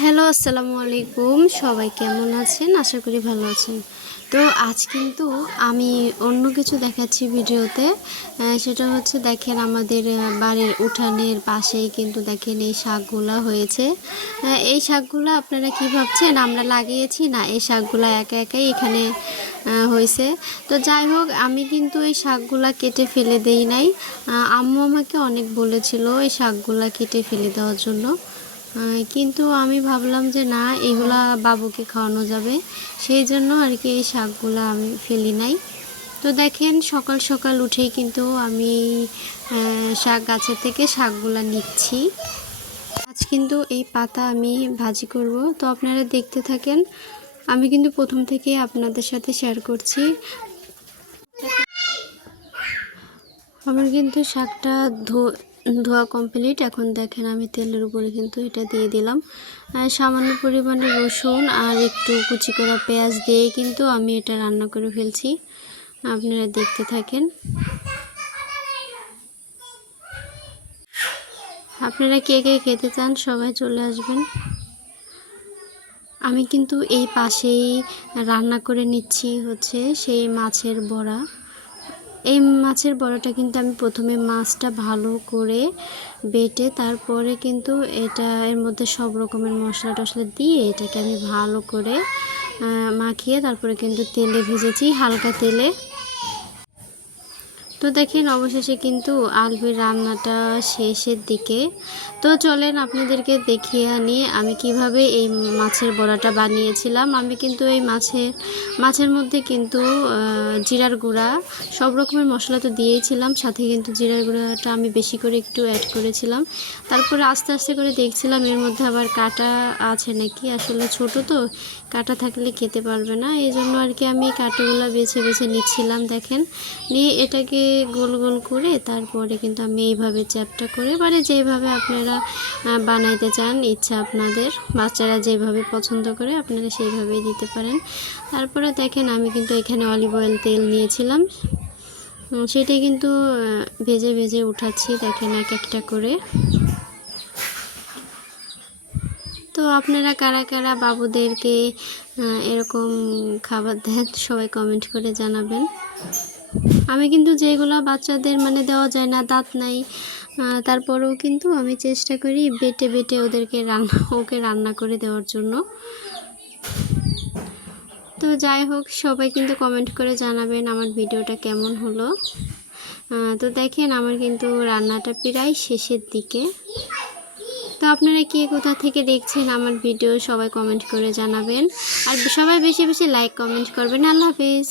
Hello, আসসালামু আলাইকুম। সবাই কেমন আছেন? আশা করি ভালো আছেন। তো আজ কিন্তু আমি অন্য কিছু দেখাচ্ছি ভিডিওতে। সেটা হচ্ছে দেখেন আমাদের বাড়ির উঠানের পাশেই কিন্তু দেখেন এই শাকগুলা হয়েছে। এই শাকগুলা আপনারা কি ভাবছেন? আমরা লাগিয়েছি না? এই শাকগুলা একা একাই এখানে হয়েছে। তো যাই হোক, আমি কিন্তু এই শাকগুলা কেটে ফেলে দেই নাই। আম্মু আমাকে অনেক বলেছিল এই শাকগুলা কেটে ফেলে দেওয়ার জন্য। কিন্তু আমি ভাবলাম যে না, এগুলা বাবুকে খাওয়ানো যাবে। সেই জন্য আর কি এই শাকগুলো আমি ফেলি নাই। তো দেখেন, সকাল সকাল উঠেই কিন্তু আমি শাক গাছের থেকে শাকগুলো নিচ্ছি। আজ কিন্তু এই পাতা আমি ভাজি করব। তো আপনারা দেখতে থাকেন, আমি কিন্তু প্রথম থেকে আপনাদের সাথে শেয়ার করছি। আমার কিন্তু শাকটা ধো ধোয়া কমপ্লিট এখন দেখেন আমি তেলের উপরে কিন্তু এটা দিয়ে দিলাম। সামান্য পরিমাণে রসুন আর একটু কুচি করা পেঁয়াজ দিয়ে কিন্তু আমি এটা রান্না করে ফেলছি। আপনারা দেখতে থাকেন। আপনারা কে কে খেতে চান সবাই চলে আসবেন। আমি কিন্তু এই পাশেই রান্না করে নিচ্ছি হচ্ছে সেই মাছের বড়া। এই মাছের বড়াটা কিন্তু আমি প্রথমে মাছটা ভালো করে বেটে তারপরে কিন্তু এটা এর মধ্যে সব রকমের মশলা টশলা দিয়ে এটাকে আমি ভালো করে মাখিয়ে তারপরে কিন্তু তেলে ভেজেছি হালকা তেলে। তো দেখেন অবশেষে কিন্তু আলবির রান্নাটা শেষের দিকে। তো চলেন আপনাদেরকে দেখিয়ে আনি আমি কীভাবে এই মাছের বড়াটা বানিয়েছিলাম। আমি কিন্তু এই মাছের মাছের মধ্যে কিন্তু জিরার গুঁড়া, সব রকমের মশলা তো দিয়েছিলাম, সাথে কিন্তু জিরার গুঁড়াটা আমি বেশি করে একটু অ্যাড করেছিলাম। তারপরে আস্তে আস্তে করে দেখছিলাম এর মধ্যে আবার কাটা আছে নাকি? আসলে ছোট তো, কাটা থাকলে খেতে পারবে না। এই জন্য আর কি আমি কাটাগুলো বেছে বেছে নিচ্ছিলাম, দেখেন। নিয়ে এটাকে গোল গোল করে তারপরে কিন্তু আমি এইভাবে চ্যাপটা করে মানে যেভাবে আপনারা বানাইতে চান, ইচ্ছা আপনাদের, বাচ্চারা যেভাবে পছন্দ করে আপনারা সেইভাবেই দিতে পারেন। তারপরে দেখেন আমি কিন্তু এখানে অলিভ অয়েল তেল নিয়েছিলাম। সেটাই কিন্তু ভেজে ভেজে উঠাচ্ছি, দেখেন এক একটা করে। তো আপনারা কারা কারা বাবুদেরকে এরকম খাবার দেন, সবাই কমেন্ট করে জানাবেন। আমি কিন্তু যেগুলো বাচ্চাদের মানে দেওয়া যায় না, দাঁত নাই তারপরেও কিন্তু আমি চেষ্টা করি বেটে বেটে ওদেরকে রান্না, ওকে রান্না করে দেওয়ার জন্য। তো যাই হোক, সবাই কিন্তু কমেন্ট করে জানাবেন আমার ভিডিওটা কেমন হলো। তো দেখেন আমার কিন্তু রান্নাটা প্রায় শেষের দিকে। তো আপনারা কে কোথা থেকে দেখছেন আমার ভিডিও সবাই কমেন্ট করে জানাবেন। আর সবাই বেশি বেশি লাইক কমেন্ট করবেন। আল্লাহ হাফিজ।